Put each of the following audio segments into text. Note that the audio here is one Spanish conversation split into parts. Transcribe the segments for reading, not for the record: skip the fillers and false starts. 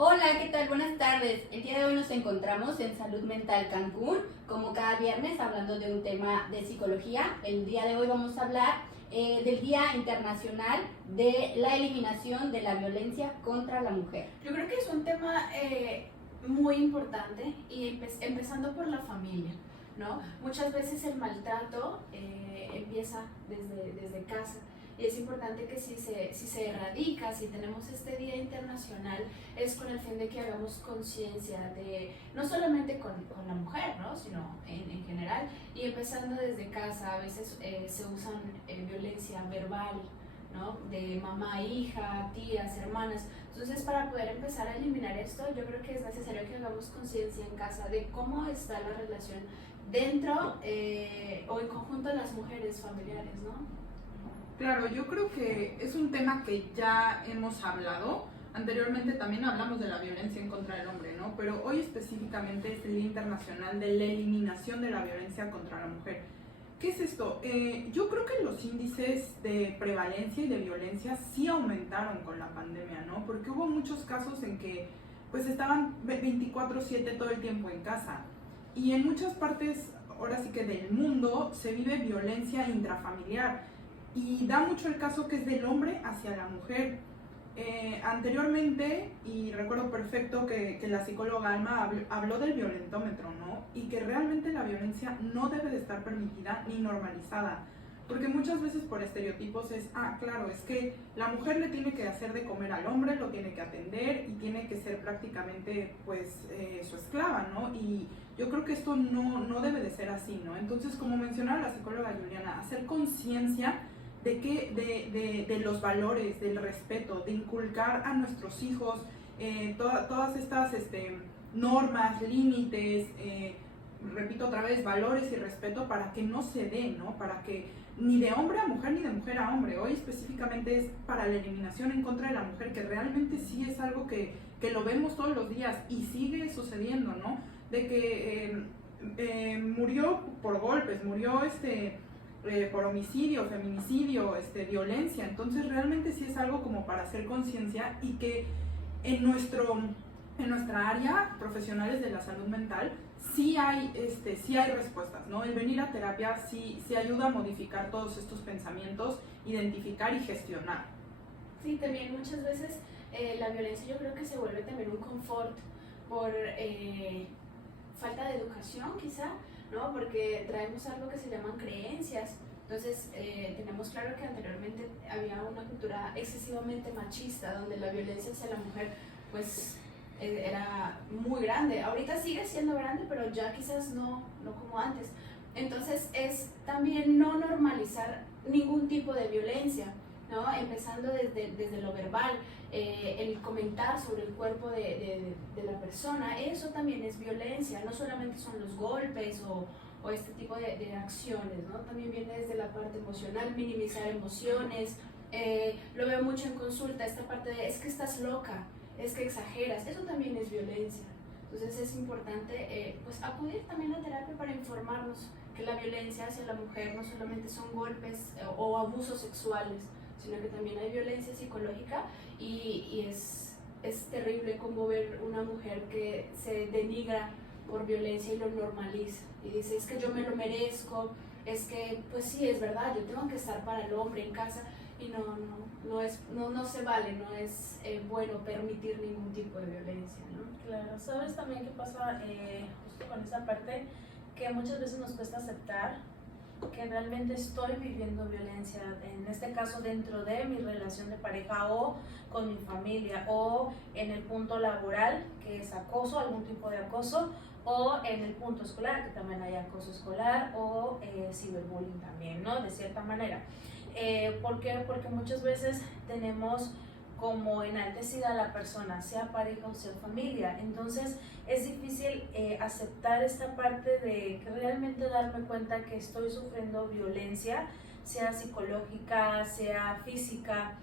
Hola, ¿qué tal? Buenas tardes. El día de hoy nos encontramos en Salud Mental Cancún, como cada viernes, hablando de un tema de psicología. El día de hoy vamos a hablar del Día Internacional de la Eliminación de la Violencia contra la Mujer. Yo creo que es un tema muy importante y empezando por la familia, ¿no? Muchas veces el maltrato empieza desde casa y es importante que si se erradica, si tenemos este Día Internacional, es con el fin de que hagamos conciencia de, no solamente con la mujer, ¿no? Sino en general, y empezando desde casa. A veces se usan violencia verbal, ¿no? De mamá a hija, tías, hermanas. Entonces, para poder empezar a eliminar esto, yo creo que es necesario que hagamos conciencia en casa de cómo está la relación dentro o en conjunto de las mujeres familiares, ¿no? Claro, yo creo que es un tema que ya hemos hablado. Anteriormente también hablamos de la violencia en contra del hombre, ¿no? Pero hoy específicamente es el Día Internacional de la Eliminación de la Violencia contra la Mujer. ¿Qué es esto? Yo creo que los índices de prevalencia y de violencia sí aumentaron con la pandemia, ¿no? Porque hubo muchos casos en que pues estaban 24/7 todo el tiempo en casa. Y en muchas partes, ahora sí que del mundo, se vive violencia intrafamiliar. Y da mucho el caso que es del hombre hacia la mujer. Anteriormente, y recuerdo perfecto que la psicóloga Alma habló del violentómetro, ¿no? Y que realmente la violencia no debe de estar permitida ni normalizada. Porque muchas veces por estereotipos es, claro, es que la mujer le tiene que hacer de comer al hombre, lo tiene que atender y tiene que ser prácticamente pues su esclava, ¿no? Y yo creo que esto no debe de ser así, ¿no? Entonces, como mencionaba la psicóloga Juliana, hacer conciencia de los valores, del respeto, de inculcar a nuestros hijos todas estas normas, límites, repito otra vez, valores y respeto para que no se dé, ¿no? Para que ni de hombre a mujer ni de mujer a hombre. Hoy específicamente es para la eliminación en contra de la mujer, que realmente sí es algo que lo vemos todos los días y sigue sucediendo, ¿no? De que murió por golpes, murió por homicidio, feminicidio, violencia. Entonces realmente sí es algo como para hacer conciencia y que en nuestra área, profesionales de la salud mental, sí hay respuestas, ¿no? El venir a terapia sí ayuda a modificar todos estos pensamientos, identificar y gestionar. Sí, también muchas veces la violencia yo creo que se vuelve también un confort por falta de educación quizá, ¿no? Porque traemos algo que se llaman creencias. Entonces, tenemos claro que anteriormente había una cultura excesivamente machista, donde la violencia hacia la mujer, pues, era muy grande. Ahorita sigue siendo grande, pero ya quizás no como antes. Entonces, es también no normalizar ningún tipo de violencia, ¿no? Empezando desde lo verbal, el comentar sobre el cuerpo de la persona, eso también es violencia. No solamente son los golpes o este tipo de acciones, ¿no? También viene desde la parte emocional, minimizar emociones. Lo veo mucho en consulta, esta parte de es que estás loca, es que exageras, eso también es violencia. Entonces es importante pues acudir también a terapia para informarnos que la violencia hacia la mujer no solamente son golpes o abusos sexuales, sino que también hay violencia psicológica y es terrible como ver una mujer que se denigra por violencia y lo normaliza y dice es que yo me lo merezco, es que pues sí, es verdad, yo tengo que estar para el hombre en casa y no se vale, no es bueno permitir ningún tipo de violencia, ¿no? Claro, ¿sabes también qué pasa justo con esa parte? Que muchas veces nos cuesta aceptar que realmente estoy viviendo violencia, en este caso dentro de mi relación de pareja o con mi familia o en el punto laboral, que es acoso, algún tipo de acoso, o en el punto escolar, que también hay acoso escolar o ciberbullying también, ¿no? De cierta manera. ¿Por qué? Porque muchas veces tenemos como enaltecida a la persona, sea pareja o sea familia. Entonces es difícil aceptar esta parte de que realmente darme cuenta que estoy sufriendo violencia, sea psicológica, sea física,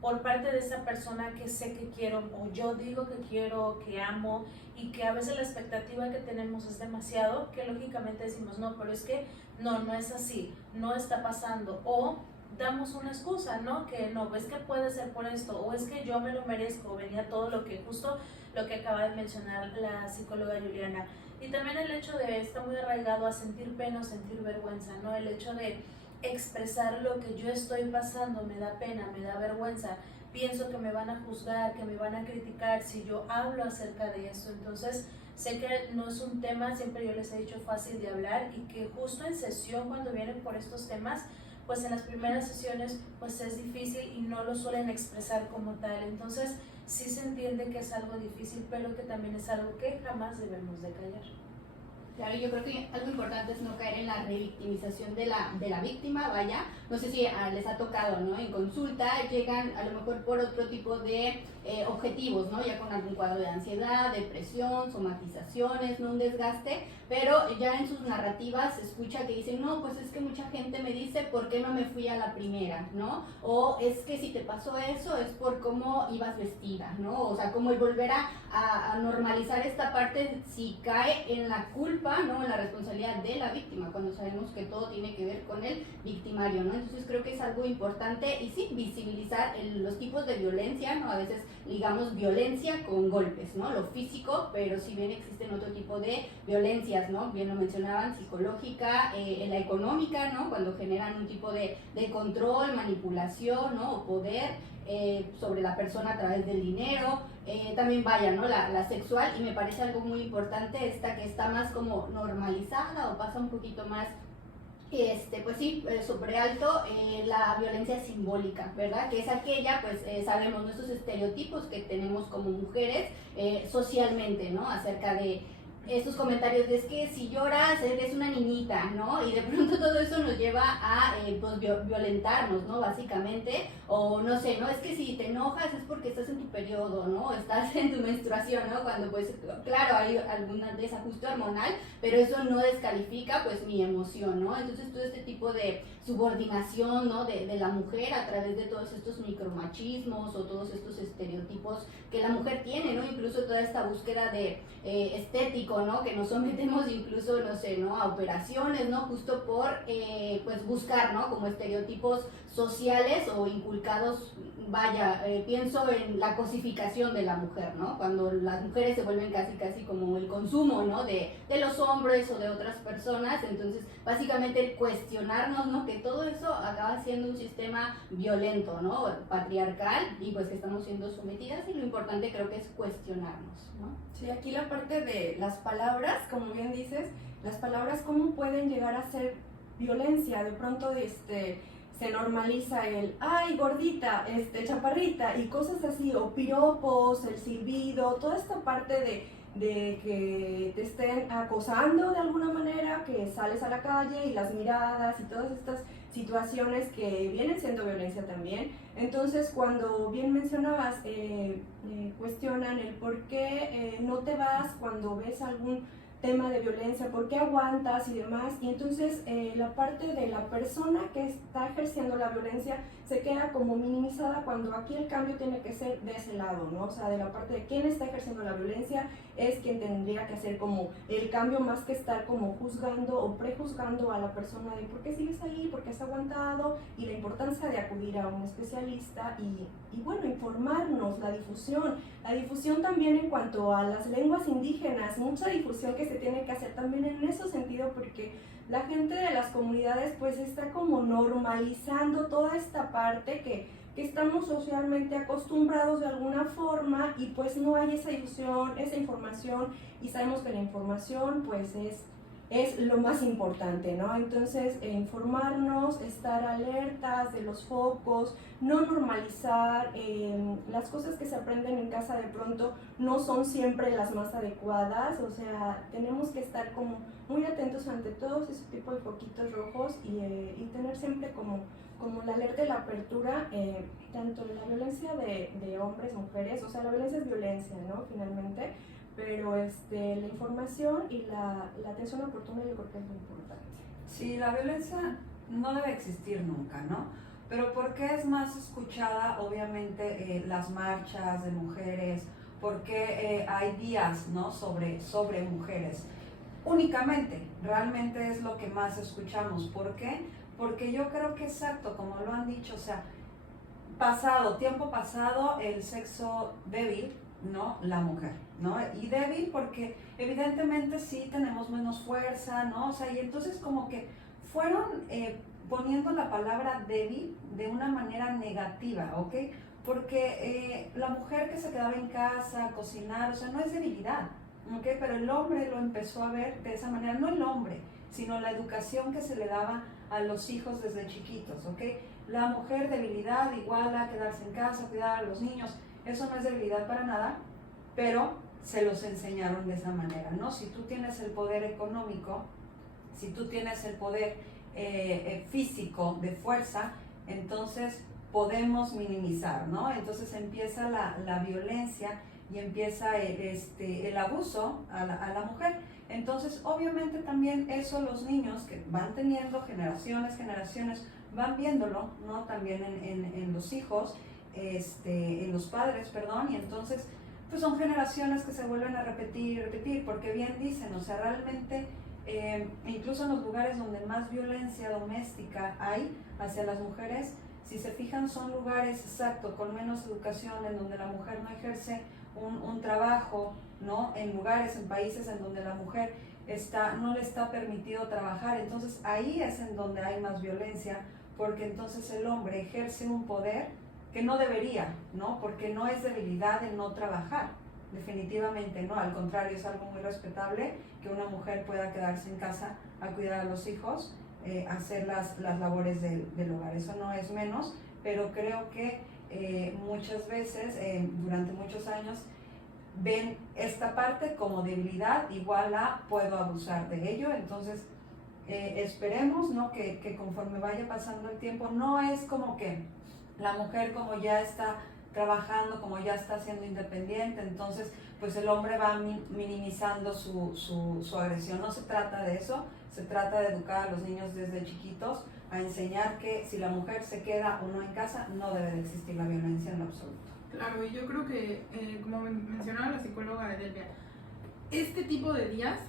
por parte de esa persona que sé que quiero o yo digo que quiero, que amo, y que a veces la expectativa que tenemos es demasiado, que lógicamente decimos no, pero es que no es así, no está pasando, o damos una excusa, ¿no? Que no, es que puede ser por esto, o es que yo me lo merezco, venía todo lo que justo lo que acaba de mencionar la psicóloga Juliana. Y también el hecho de, está muy arraigado a sentir pena o sentir vergüenza, ¿no? El hecho de expresar lo que yo estoy pasando, me da pena, me da vergüenza, pienso que me van a juzgar, que me van a criticar si yo hablo acerca de eso. Entonces, sé que no es un tema, siempre yo les he dicho, fácil de hablar, y que justo en sesión, cuando vienen por estos temas, pues en las primeras sesiones pues es difícil y no lo suelen expresar como tal. Entonces sí se entiende que es algo difícil, pero que también es algo que jamás debemos de callar. Claro, yo creo que algo importante es no caer en la revictimización de la víctima, vaya. No sé si les ha tocado, ¿no? En consulta llegan a lo mejor por otro tipo de objetivos, ¿no? Ya con algún cuadro de ansiedad, depresión, somatizaciones, ¿no? Un desgaste, pero ya en sus narrativas se escucha que dicen, no, pues es que mucha gente me dice, ¿por qué no me fui a la primera, ¿no? O es que si te pasó eso es por cómo ibas vestida, ¿no? O sea, como el volver a normalizar esta parte, si cae en la culpa, ¿no? En la responsabilidad de la víctima, cuando sabemos que todo tiene que ver con el victimario, ¿no? Entonces creo que es algo importante y sí, visibilizar los tipos de violencia, ¿no? A veces ligamos violencia con golpes, ¿no? Lo físico, pero si bien existen otro tipo de violencias, ¿no? Bien lo mencionaban, psicológica, la económica, ¿no? Cuando generan un tipo de control, manipulación, ¿no? O poder sobre la persona a través del dinero, también vaya, ¿no? La sexual, y me parece algo muy importante esta que está más como normalizada o pasa un poquito más pues sí, sobre alto, la violencia simbólica, ¿verdad? Que es aquella, pues sabemos nuestros estereotipos que tenemos como mujeres socialmente, ¿no? Acerca de estos comentarios de es que si lloras eres una niñita, ¿no? Y de pronto todo eso nos lleva a pues violentarnos, ¿no? Básicamente, o no sé, ¿no? Es que si te enojas es porque estás en tu periodo, ¿no? Estás en tu menstruación, ¿no? Cuando pues, claro, hay algún desajuste hormonal, pero eso no descalifica pues mi emoción, ¿no? Entonces todo este tipo de subordinación, ¿no? De la mujer a través de todos estos micromachismos o todos estos estereotipos que la mujer tiene, ¿no? Incluso toda esta búsqueda de estético, ¿no? Que nos sometemos incluso, no sé, ¿no? A operaciones, ¿no? Justo por, pues, buscar, ¿no? Como estereotipos sociales o inculcados, vaya, pienso en la cosificación de la mujer, ¿no? Cuando las mujeres se vuelven casi como el consumo, ¿no? De los hombres o de otras personas, entonces, básicamente cuestionarnos, ¿no? Que todo eso acaba siendo un sistema violento, ¿no? Patriarcal, y pues que estamos siendo sometidas, y lo importante creo que es cuestionarnos, ¿no? Sí, aquí la parte de las palabras, como bien dices, las palabras cómo pueden llegar a ser violencia. De pronto se normaliza el ay gordita, chaparrita y cosas así, o piropos, el silbido, toda esta parte de que te estén acosando de alguna manera, que sales a la calle y las miradas y todas estas situaciones que vienen siendo violencia también. Entonces, cuando bien mencionabas, cuestionan el por qué no te vas cuando ves algún tema de violencia, por qué aguantas y demás, y entonces la parte de la persona que está ejerciendo la violencia se queda como minimizada, cuando aquí el cambio tiene que ser de ese lado, ¿no? O sea, de la parte de quién está ejerciendo la violencia es quien tendría que hacer como el cambio, más que estar como juzgando o prejuzgando a la persona de por qué sigues ahí, por qué has aguantado, y la importancia de acudir a un especialista y bueno, informarnos, la difusión también en cuanto a las lenguas indígenas, mucha difusión que se tiene que hacer también en ese sentido, porque la gente de las comunidades pues está como normalizando toda esta parte que estamos socialmente acostumbrados de alguna forma, y pues no hay esa difusión, esa información, y sabemos que la información pues es lo más importante, ¿no? Entonces, informarnos, estar alertas de los focos, no normalizar, las cosas que se aprenden en casa de pronto no son siempre las más adecuadas, o sea, tenemos que estar como muy atentos ante todos ese tipo de foquitos rojos y tener siempre como la alerta y la apertura, tanto en la violencia de hombres, mujeres, o sea, la violencia es violencia, ¿no? Finalmente, pero la información y la atención oportuna yo creo que es muy importante. Sí, la violencia no debe existir nunca, ¿no? Pero ¿por qué es más escuchada, obviamente, las marchas de mujeres? ¿Por qué hay días, ¿no? sobre mujeres? Únicamente, realmente es lo que más escuchamos. ¿Por qué? porque yo creo que exacto, como lo han dicho, o sea, tiempo pasado, el sexo débil, ¿no? La mujer, ¿no? Y débil porque evidentemente sí tenemos menos fuerza, ¿no? O sea, y entonces como que fueron poniendo la palabra débil de una manera negativa, ¿ok? Porque la mujer que se quedaba en casa a cocinar, o sea, no es debilidad, ¿ok? Pero el hombre lo empezó a ver de esa manera, no el hombre, sino la educación que se le daba a los hijos desde chiquitos, ¿ok? La mujer debilidad igual a quedarse en casa, cuidar a los niños, eso no es debilidad para nada, pero se los enseñaron de esa manera, ¿no? Si tú tienes el poder económico, si tú tienes el poder físico de fuerza, entonces podemos minimizar, ¿no? Entonces empieza la violencia y empieza el abuso a la mujer. Entonces, obviamente también eso los niños que van teniendo generaciones, van viéndolo, ¿no? También en los hijos, en los padres, perdón, y entonces pues son generaciones que se vuelven a repetir, porque bien dicen, o sea, realmente incluso en los lugares donde más violencia doméstica hay hacia las mujeres, si se fijan son lugares, exacto, con menos educación, en donde la mujer no ejerce un trabajo, ¿no? En lugares, en países en donde la mujer no le está permitido trabajar, entonces ahí es en donde hay más violencia, porque entonces el hombre ejerce un poder que no debería, ¿no? Porque no es debilidad en no trabajar, definitivamente no, al contrario, es algo muy respetable que una mujer pueda quedarse en casa a cuidar a los hijos, hacer las labores del hogar, eso no es menos, pero creo que muchas veces, durante muchos años, ven esta parte como debilidad igual a puedo abusar de ello, entonces esperemos, ¿no? que conforme vaya pasando el tiempo, no es como que la mujer como ya está trabajando, como ya está siendo independiente, entonces pues el hombre va minimizando su agresión, no se trata de eso, se trata de educar a los niños desde chiquitos, a enseñar que si la mujer se queda o no en casa, no debe de existir la violencia en lo absoluto. Claro, y yo creo que, como mencionaba la psicóloga Edelvia, este tipo de días,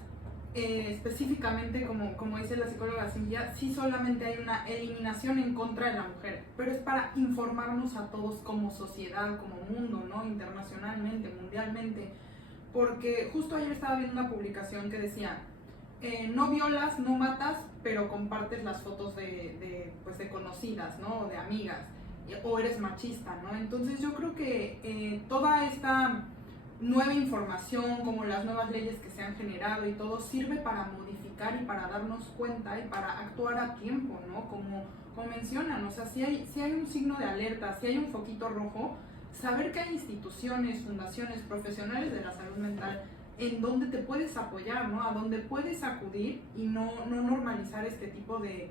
específicamente como dice la psicóloga Cintia, sí solamente hay una eliminación en contra de la mujer, pero es para informarnos a todos como sociedad, como mundo, ¿no? Internacionalmente, mundialmente, porque justo ayer estaba viendo una publicación que decía, no violas, no matas, pero compartes las fotos de conocidas, ¿no? De amigas, o eres machista, ¿no? Entonces yo creo que toda esta nueva información, como las nuevas leyes que se han generado y todo, sirve para modificar y para darnos cuenta y para actuar a tiempo, ¿no? Como mencionan, o sea, si hay un signo de alerta, si hay un foquito rojo, saber que hay instituciones, fundaciones, profesionales de la salud mental en donde te puedes apoyar, ¿no? A donde puedes acudir y no normalizar este tipo de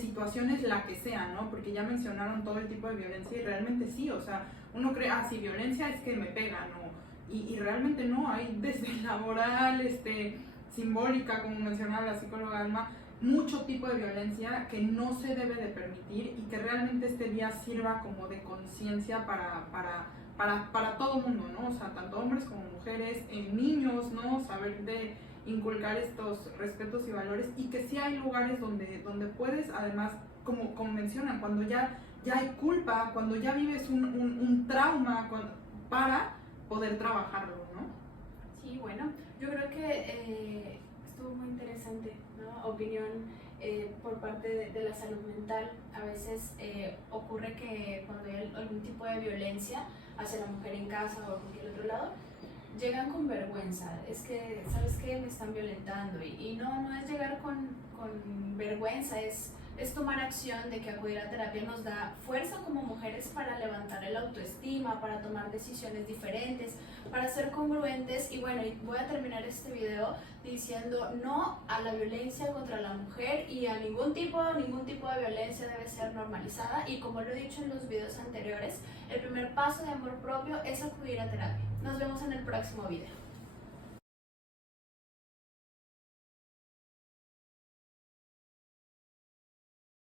situaciones, la que sea, ¿no? Porque ya mencionaron todo el tipo de violencia y realmente sí, o sea, uno cree, si violencia es que me pegan, ¿no? Y realmente no, hay desde laboral, simbólica, como mencionaba la psicóloga Alma, mucho tipo de violencia que no se debe de permitir y que realmente este día sirva como de conciencia para todo mundo, ¿no? O sea, tanto hombres como mujeres, niños, ¿no? Saber de inculcar estos respetos y valores, y que sí hay lugares donde puedes, además, como mencionan, cuando ya hay culpa, cuando ya vives un trauma, para poder trabajarlo, ¿no? Sí, bueno, yo creo que estuvo muy interesante, ¿no? Opinión por parte de la salud mental. A veces ocurre que cuando hay algún tipo de violencia hacia la mujer en casa o a cualquier otro lado, llegan con vergüenza, es que, ¿sabes qué? Me están violentando, y no es llegar con vergüenza, es tomar acción, de que acudir a terapia nos da fuerza como mujeres para levantar el autoestima, para tomar decisiones diferentes, para ser congruentes. Y bueno, voy a terminar este video diciendo no a la violencia contra la mujer, y a ningún tipo de violencia debe ser normalizada, y como lo he dicho en los videos anteriores, el primer paso de amor propio es acudir a terapia. Nos vemos en el próximo video.